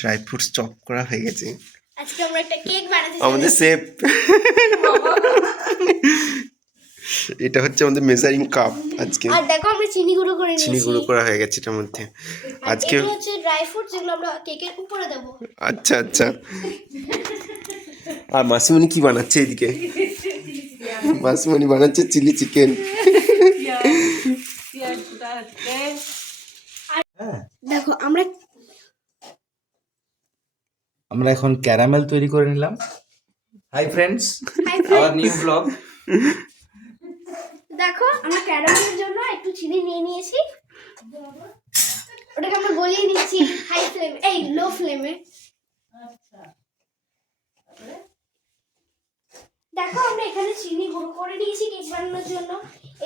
Dry fruits chop করা হয়ে গেছে। আজকে আমরা একটা কেক বানাতে আমাদের শেফ। এটা হচ্ছে আমাদের মেজারিং কাপ। আজকে আর দেখো আমরা চিনি গুঁড়ো করে চিনি নিয়েছি। গুঁড়ো করা হয়ে গেছে এটার মধ্যে আজকে। এগুলো হচ্ছে ড্রাই ফ্রুট যেগুলো আমরা কেকের উপরে দেব। আচ্ছা আচ্ছা। আর মাসিমণি কি বানাচ্ছে এদিকে? মাসিমণি বানাচ্ছে চিলি চিকেন। দেখো আমরা এখন ক্যারামেল তৈরি করে নিলাম। Hi friends, our new blog. দেখো আমরা ক্যারামেলের জন্য একটু চিনি নিয়ে নিয়েছি, ওটাকে আমরা গলিয়ে নিচ্ছি হাই ফ্লেমে, এই লো ফ্লেমে। দেখো আমরা এখানে চিনি গুঁড়ো করে নিয়েছি কেক বানানোর জন্য,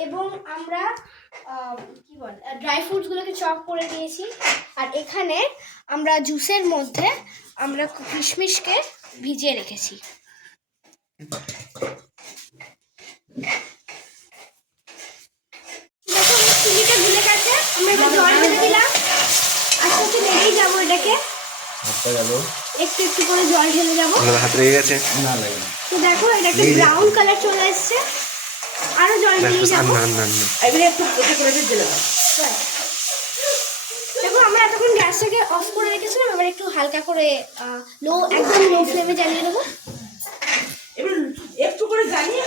এবং আমরা কি বল ড্রাই ফ্রুটস গুলোকে চপ করে নিয়েছি। আর এখানে আমরা জুসের মধ্যে আমরা কিশমিশকে ভিজিয়ে রেখেছি। দেখো চিনিটা গুলে গেছে, আমরা এবার জল ঢেলে দিলাম। আস্তে আস্তে ঢেলেই যাবো এটাকে, হাতটা গেল, একটু একটু করে জল ঢেলে যাবো। হাত লেগে গেছে। না লাগে না। তো দেখো এটা একটা ব্রাউন কালার চলে এসেছে, আরো জল দিয়ে যাবো। এবারে একটু হালকা করে ঢেলে দাও। দেখো আমরা এতক্ষণ গ্যাসটাকে অফ করে রেখেছিলাম, এবার একটু হালকা করে একদম লো ফ্লেমে জ্বালিয়ে দেবো। এবার একটু করে জ্বালিয়ে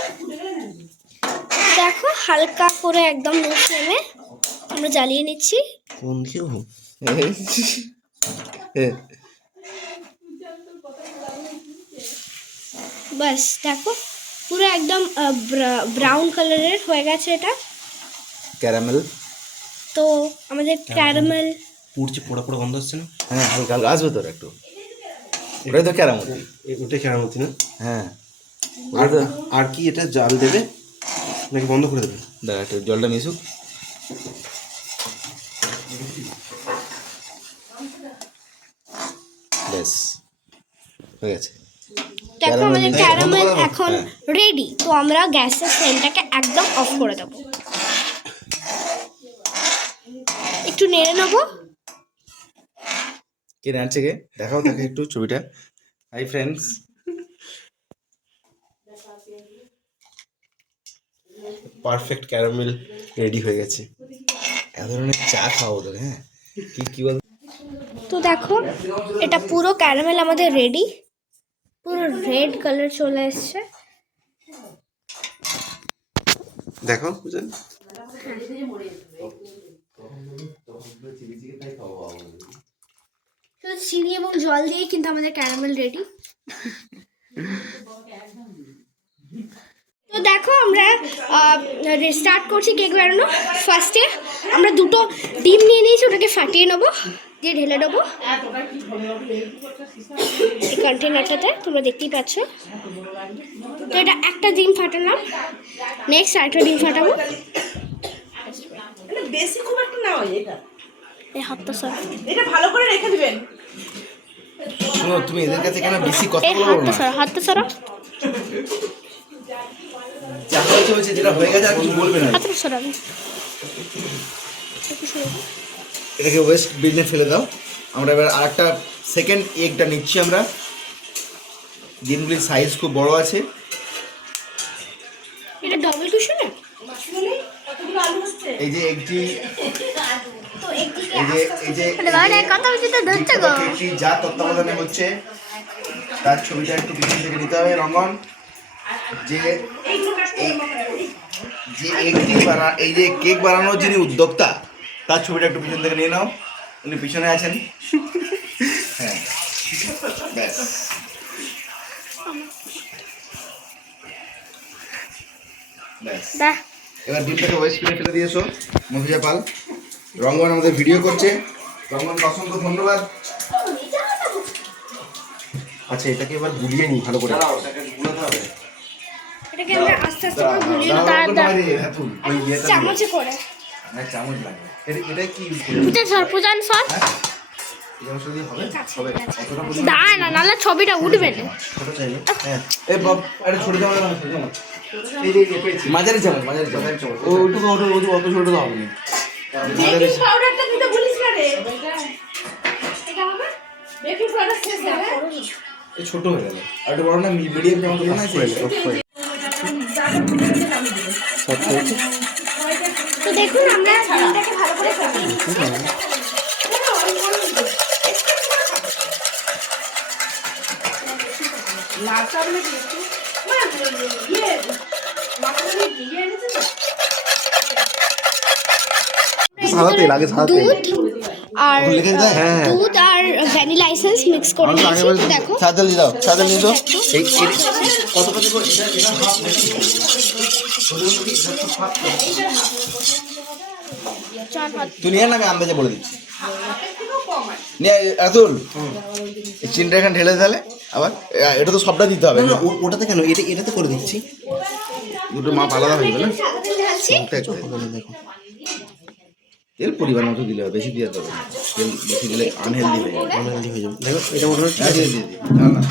দেখো হালকা করে একদম লো ফ্লেমে আমরা জ্বালিয়ে নিচ্ছি। কোন কেউ বাস দেখো পুরো একদম ব্রাউন কালারের হয়ে গেছে এটা। ক্যারামেল তো আমাদের ক্যারামেল পুড়ছে, পোড়া পোড়া গন্ধ হচ্ছে না? হ্যাঁ, হালকা হালকা আসবে তোর একটু। ওটাই তো ক্যারামতি। ওটাই কেরামতি না? হ্যাঁ, আর আর কি এটা জাল দেবে নাকি বন্ধ করে দেবে? দাঁড়া একটু জলটা মিশুক। বেশ হয়ে গেছে। দেখো আমাদের হ্যাঁ, ক্যারামেল বন্ধ করে দাও। এখন হ্যাঁ। রেডি। তো আমরা গ্যাসের ফ্লেমটাকে একদম অফ করে দেবো, একটু নেড়ে নেবো। কে নাচছে কে? দেখাও দেখে একটু ছবিটা। Hi friends, perfect caramel ready হয়ে গেছে। এ ধরনের চা খাওয়া তোর। হ্যাঁ, কি বল। তো দেখো এটা পুরো ক্যারামেল আমাদের রেডি, পুরো রেড কালার চলে এসছে। দেখো বুঝলেন? শুধু চিনি এবং জল দিয়ে কিন্তু আমাদের ক্যারামেল রেডি। তো দেখো আমরা স্টার্ট করছি কেক বানানো। ফার্স্টে আমরা দুটো ডিম নিয়ে নিয়েছি, ওটাকে ফাটিয়ে নেবো, দিয়ে ঢেলে নেবো এই কন্টেনারটাতে, তোমরা দেখতেই পাচ্ছ। তো এটা একটা ডিম ফাটালাম, নেক্সট আরেকটা ডিম ফাটাবো। মানে বেশি খুব একটা না হয় এটা। এই হাতটা সর, এটা ভালো করে রেখে দিবেন। শোনো, তুমি এদের কাছে কেন বেশি কথা এই বলো হাতটা না? সর, হাতটা সরো, যা হয়েছে যেটা হয়ে গেছে আর কিছু বলবে না। হাতটা সরাবে। এটাকে ওয়েস্ট বিনে ফেলে দাও। আমরা এবার আরেকটা সেকেন্ড এগটা নিচ্ছি আমরা। ডিমগুলির সাইজ খুব বড় আছে। এটা ডবল কুশন না? কতগুলো আলু হচ্ছে? এই যে এগটি, তো একদিকে এই যে কথা বলছি তো ধরছে গো। কেকটি যা তত্ত্বাবধানে হচ্ছে তার ছবিটা একটু পিছন থেকে নিতে হবে। রঙ্গন, যে এগটি এই যে কেক বানানোর যিনি উদ্যোক্তা তার ছবিটা একটু পিছন থেকে নিয়ে নাও। উনি পিছনে আছেন। হ্যাঁ, ব্যাস। ব্যাস, বাহ, এবার ডিমটাকে ওয়েস্ট করে ফেলে দিয়েছো মফিজা পাল। রঙ্গন আমাদের ভিডিও করছে, রঙ্গনকে অসংখ্য ধন্যবাদ। আচ্ছা এটাকে এবার গুলিয়ে নিই ভালো করে। এটাকে আমরা আস্তে আস্তে করে গুলিয়ে নেব, চামচে করে। চামচ লাগে। এটা কি পূজা সর, পূজান সর, দাঁড়ায় না, নাহলে ছবিটা উঠবে না। ছোট চাইলে? হ্যাঁ এ বাপ, আরে ছোট চামচ না, ছোট চামচ। মাঝারি চামচ, মাঝারি চামচ। ওইটুকু অত ছোট তো হবে না। বেকিং পাউডারটা দিতে ভুলিস না রে। এটা হবে? বেকিং পাউডার শেষ হয়ে গেল। এই ছোট হয়ে গেল আর একটু বড় না মিডিয়াম যেমন বলুন না সেই তো দেখুন আমরা ডিমটাকে ভালো করে ফাটিয়ে নিচ্ছি। লাল চাউলে দিয়েছি ইয়ে মাখানো দিয়ে এনেছে তো সাদা তেল আগে সাদা তেল দুধ আর লিখে দেয় হ্যাঁ দুধ আর ভ্যানিলা এসেন্স মিক্স করে নিয়েছি। দেখো সাদা দিয়ে দাও সাদা নিয়ে দাও এই কত কত করে এটা হাফ তুই নিয়ে না আমি আন্দাজে বলে দিচ্ছি নিয়ে রাতুল এই চিনটা এখানে ঢেলে দিলে আবার এটা তো সবটা দিতে হবে ওটাতে কেন এটাতে করে দিচ্ছি দুটো মাপ আলাদা হয়ে যাবে না সাদা তেল ঢালছি। দেখো তেল পরিমাণ মতো দিলে হবে বেশি দিয়ে দেবে না তেল বেশি দিলে আনহেলদি হয়ে যাবে আনহেলদি হয়ে যাবে দেখো এটা মনে হচ্ছে দিয়ে দিয়ে না না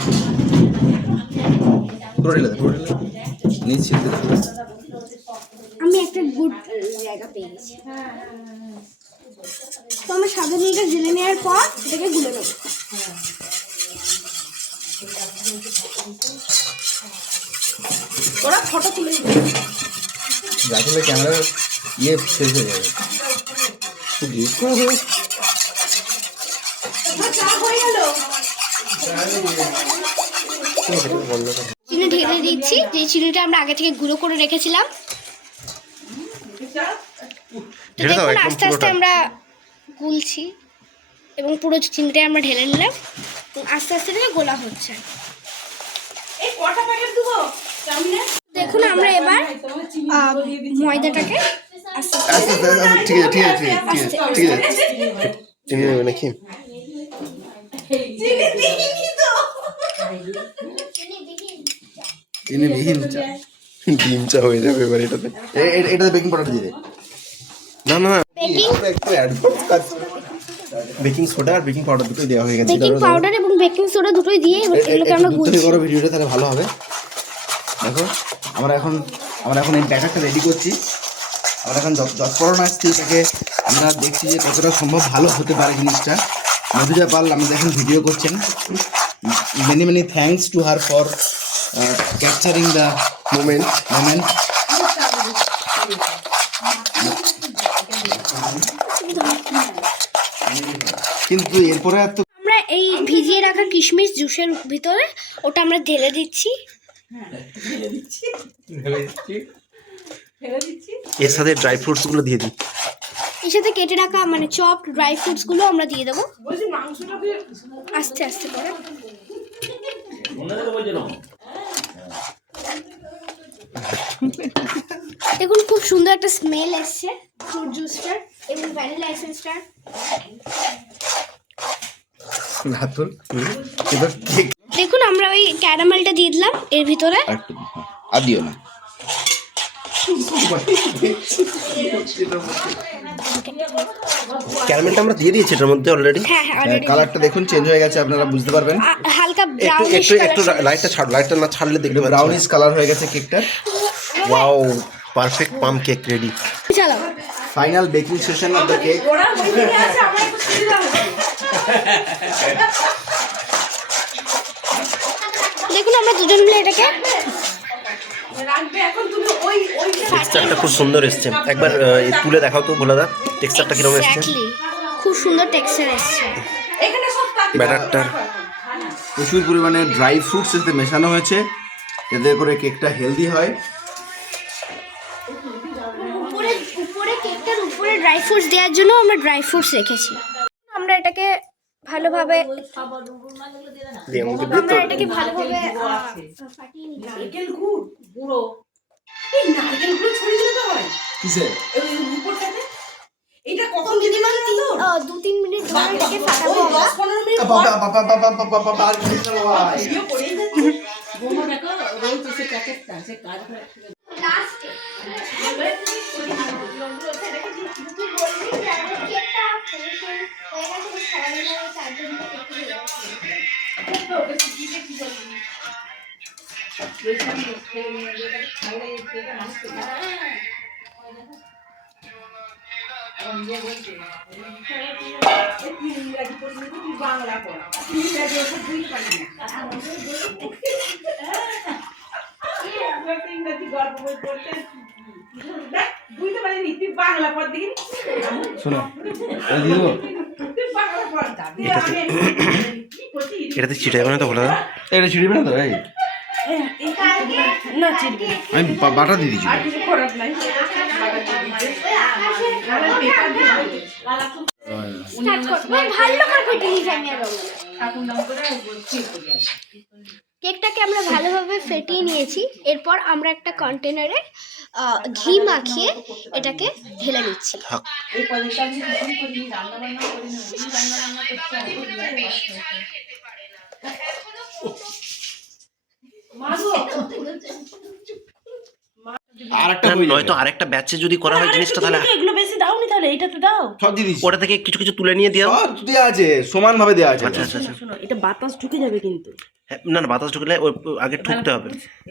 পুরো ঢেলে দে পুরো ঢেলে নিশ্চিত আমি একটা গুড জায়গা পেয়ে গেছি। তো আমরা সাদা তেলটা ঢেলে নেওয়ার পর এটাকে গুলে নেব। ওরা ফটো তুলে দিবে রাতুলের ক্যামেরার ইয়ে শেষ হয়ে যাবে চা হয়ে গেল চিনি ঢেলে দিচ্ছি, যে চিনিটা আমরা আগে থেকে গুঁড়ো করে রেখেছিলাম। তো ঢেলে দাও দেখুন একদম আস্তে আস্তে পুরোটা। আমরা গুলছি এবং পুরো চিনিটা আমরা ঢেলে নিলাম এবং আস্তে আস্তে এটা গোলা হচ্ছে। এই কটা প্যাকেট দেবো চাউমিনের দেখুন আমরা এবার ময়দাটাকে আস্তে আস্তে আস্তে আস্তে ঠিক আছে ঠিক আছে ঠিক আছে চিনি দেবে নাকি চিনিবিহীন চা ডিম চা হয়ে যাবে এবার এটাতে এটাতে বেকিং পাউডার দিয়ে দে না না বেকিং একটু অ্যাডভান্স কাজ বেকিং সোডা আর বেকিং পাউডার দুটোই দেওয়া হয়ে গেছে বেকিং পাউডার এবং বেকিং সোডা দুটোই দিয়ে এবার এগুলোকে আমরা দুধ থেকে গুলছি। করো ভিডিওটা তাহলে ভালো হবে দেখো আমরা এখন এই ব্যাটারটা রেডি করছি আমরা এখন 10 আসছি এটাকে আমরা দেখছি যে কতটা সম্ভব ভালো হতে পারে জিনিসটা মধুজা পাল আমাদের এখন ভিডিও করছেন many many thanks to her for capturing the moment moment কিন্তু এরপরে আর তো আমরা এই ভিজিয়ে রাখা কিশমিশ জুসের ভিতরে ওটা আমরা ঢেলে দিচ্ছি। ফেলে দিচ্ছি এর সাথে ড্রাই ফ্রুটস গুলো দিয়ে দিই এর সাথে কেটে রাখা মানে চপড ড্রাই ফ্রুটস গুলো আমরা দিয়ে দেবো বলছি মাংসটাকে আস্তে আস্তে করে। দেখুন খুব সুন্দর একটা স্মেল এসছে ফ্রুট জুসটার এবং ভ্যানিলা এসেন্সটার। রাতুল এবার কেক দেখুন আমরা ওই ক্যারামেলটা দিয়ে দিলাম এর ভিতরে। আর দিও না ক্যারামেলটা আমরা দিয়ে দিয়েছি এটার মধ্যে অলরেডি হ্যাঁ হ্যাঁ অলরেডি কালারটা দেখুন চেঞ্জ হয়ে গেছে আপনারা বুঝতে পারবেন হালকা একটু ব্রাউনিশ একটু একটু লাইটটা ছাড় লাইটটা না ছাড়লে দেখতে পাচ্ছি ব্রাউনিশ কালার হয়ে গেছে কেকটা ওয়াও পারফেক্ট পাম কেক রেডি চালাও। Final baking session of the cake ওরা মিটিংয়ে আছে আমার একটু সুবিধা হবে দেখুন আমরা দুজন মিলে এটাকে রাখবে এখন তুমি ওই ওই টেক্সচারটা খুব সুন্দর এসছে একবার তুলে দেখাও তো ভোলাদা টেক্সচারটা কিরকম এসছে এক্স্যাক্টলি খুব সুন্দর টেক্সচার এসছে। এখানে সব কাটি ব্যাটারটার প্রচুর পরিমাণে ড্রাই ফ্রুটস এতে মেশানো হয়েছে এতে করে কেকটা হেলদি হয় উপরে উপরে কেকটার উপরে ড্রাই ফ্রুটস দেওয়ার জন্য আমরা ড্রাই ফ্রুটস রেখেছি। আমরা এটাকে ভালোভাবে দিয়ে আমাকে আমরা এটাকে ভালোভাবে ফাটিয়ে নিচ্ছি। নারকেল গুঁড়ো এই নারকেল গুঁড়ো ছড়িয়ে দিলে তো হয় কিসে এই উপরটাতে এটা কখন দিতে মানে তো 2-3 মিনিট ধরে এটাকে ফাটাবো ওই আমরা। 10-15 মিনিট বাবা পর বাবা বাবা বাবা বাবা আর কি ভাই ভিডিও করেই যাচ্ছে লাস্টে তুই বললি যে আমার কেকটা ফিনিশিং হয়ে গেছে তো সবাই মিলে চারজন মিলে কেক খেয়ে যাচ্ছি। তুই ইংরাজি পড়বি না, তুই বাংলা পড়। তুই ইংরাজি ওসব বুঝতে পারবি না। ইংরাজি গল্প বই পড়তে দেখ, বুঝতে পারিনি, তুই বাংলা পড় দেখি। শোনো ওই দিদি তুই বাংলা পড় যা। কি করছিস? এটাতে চিটাবে না তো বলে দাও। এটা ছিড়বে না তো এই না চিনবি না। আমি বাটা দিয়ে দিচ্ছি আর কিছু করার নাই। স্টার্ট করব। ভালো করে ফেটে নিয়েছি আমি আর রমনা। এখন নাম করে ঠিক করে আসি। কেকটাকে আমরা ভালোভাবে ফেটিয়ে নিয়েছি। এরপর আমরা একটা কন্টেনারে ঘি মাখিয়ে এটাকে ঢেলে নিচ্ছি। এই কলেজটা আমি ফোন করি, রান্না বান্না করি না, উনি রান্না করছে। মাগো আর একটা হয়ে নয়তো আরেকটা ব্যাচে যদি করা হয় জিনিসটা তাহলে এগুলো বেশি দাওনি, তাহলে এইটাতে দাও। সব দিয়ে দিচ্ছি ওটা থেকে কিছু কিছু তুলে নিয়ে দিও। সব দেওয়া আছে সমান ভাবে দেওয়া আছে আচ্ছা আচ্ছা আচ্ছা। শোনো, এটা বাতাস ঢুকে যাবে কিন্তু। হ্যাঁ, না না বাতাস ঢুকলে ওই আগে ঠুকতে হবে।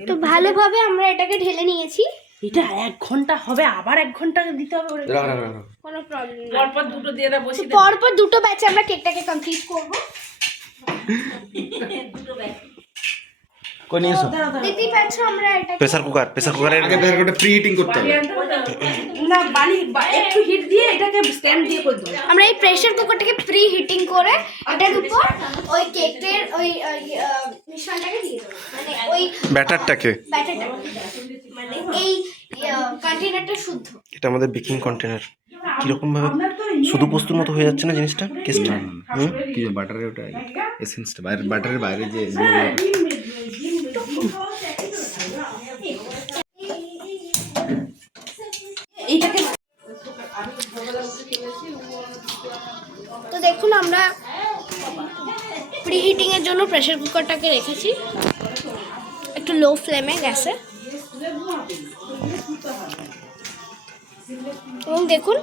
তো ভালোভাবে আমরা এটাকে ঢেলে নিয়েছি। এটা 1 ঘন্টা হবে, আবার 1 ঘন্টা দিতে হবে ওরে। রাখ রাখ রাখ কোনো প্রবলেম নেই। পরপর দুটো দিয়ে দাও, বসিয়ে দাও। পরপর দুটো ব্যাচে আমরা কেকটাকে কমপ্লিট করব। কোন নিয়ে এসো দেখতেই পাচ্ছ আমরা এটাকে প্রেসার কুকারের আগে বের করে প্রি হিটিং করতে হবে না একটু হিট দিয়ে এটাকে স্ট্যান্ড দিয়ে করে দেবো। আমরা এই প্রেসার কুকারটাকে প্রি হিটিং করে এটার উপর ওই কেকের ওই মিশ্রণটাকে দিয়ে দেবো, মানে ওই ব্যাটারটাকে। ব্যাটারটা, মানে এই কন্টেনারটা শুদ্ধ। এটা আমাদের বেকিং কন্টেনার। কিরকম ভাবে শুধু পোস্তুর মতো হয়ে যাচ্ছে না জিনিসটা কেসটা। কি যে বাটারের ওটা এসেন্সটা বাটারের বাইরে যে এইটাকে তো দেখুন আমরা প্রি হিটিং এর জন্য প্রেসার কুকারটাকে রেখেছি একটু লো ফ্লেমে গ্যাসে, এবং দেখুন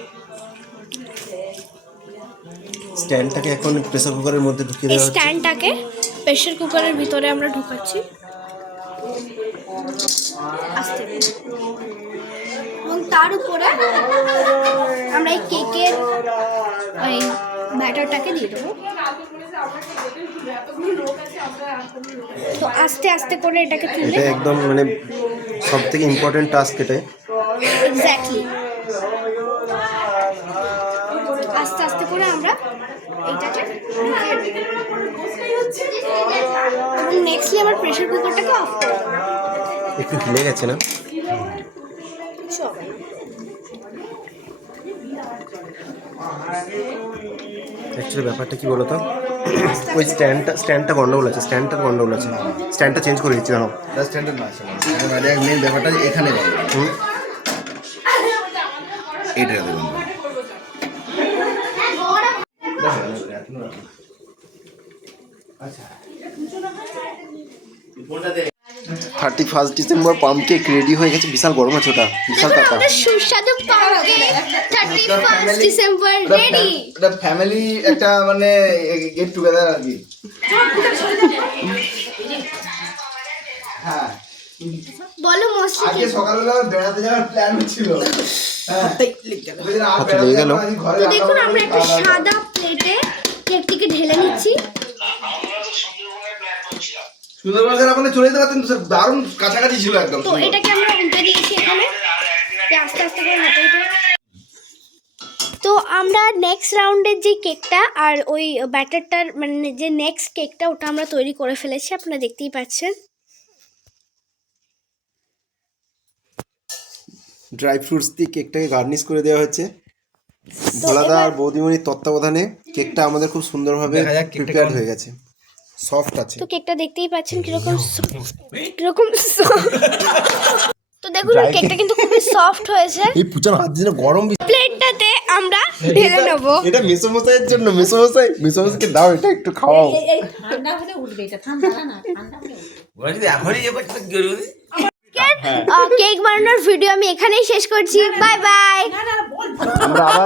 স্ট্যান্ডটাকে এখন প্রেসার কুকারের মধ্যে ঢুকিয়ে এই দেওয়া হচ্ছে। স্ট্যান্ডটাকে প্রেসার কুকারের ভিতরে আমরা ঢুকাচ্ছি আস্তে, এবং তার উপরে আমরা এই কেকের ওই ব্যাটারটাকে দিয়ে দেবো। তো আস্তে আস্তে করে এটাকে তুলে এটা একদম মানে সব থেকে ইম্পর্টেন্ট টাস্ক এটা। এক্স্যাক্টলি আস্তে আস্তে করে আমরা এইটাকে ঢুকিয়ে দেব। এবং নেক্সটলি আবার প্রেসার কুকারটাকে অফ করে দেবো। একটু হিলে গেছে না? অ্যাকচুয়ালি ব্যাপারটা কি বলতো, ওই স্ট্যান্ডটা গন্ডগোল আছে, স্ট্যান্ডটা চেঞ্জ করে দিচ্ছি জানো। স্ট্যান্ডার্ড না আসলে মেন ব্যাপারটা এখানে হুম, এইটা দেবেন আচ্ছা 31 ডিসেম্বর পাম কেক রেডি হয়ে গেছে। বিশাল গরম আছে ওটা, বিশাল দেখুন টাকা। আমাদের সুস্বাদু পাম কেক 31 ডিসেম্বর রেডি। এটা ফ্যামিলি একটা মানে গেট টুগেদার আর কি। হ্যাঁ বলো মসলি আজকে সকালবেলা বেড়াতে যাওয়ার প্ল্যান ছিল। হ্যাঁ হাতে লেগে গেল। তো দেখুন আমরা একটা সাদা প্লেটে কেকটিকে ঢেলে নিচ্ছি। সুন্দরবন স্যার আপনাদের চলে যেতে পারতেন তো স্যার, দারুণ কাছাকাছি ছিল একদম। তো এটাকে আমরা উল্টে দিয়েছি এখানে, আস্তে আস্তে করে হাতে হাতে। তো আমরা নেক্সট রাউন্ডের যে কেকটা আর ওই ব্যাটারটার মানে যে নেক্সট কেকটা ওটা আমরা তৈরি করে ফেলেছি, আপনারা দেখতেই পাচ্ছেন। ড্রাই ফ্রুটস দিয়ে কেকটাকে গার্নিশ করে দেওয়া হচ্ছে। ভোলাদা আর বৌদিমণির তত্ত্বাবধানে কেকটা আমাদের খুব সুন্দরভাবে দেখা যাক কেকটা প্রিপেয়ার কেমন। হয়ে গেছে, সফট আছে। তো কেকটা দেখতেই পাচ্ছেন কিরকম কিরকম তো দেখুন কেকটা কিন্তু খুবই সফট হয়েছে। এই পুচার হাত দিয়ে গরম। প্লেটটাতে আমরা ঢেলে নেব। এটা মেসোমশাইয়ের জন্য, মেসোমশাইকে দাও, এটা একটু খাওয়াও। ঠান্ডা হলে উঠবে, এটা ঠান্ডা না, ঠান্ডা হলে উঠবে। কেক বানানোর ভিডিও আমি এখানেই শেষ করছি। Bye bye. আমরা আবার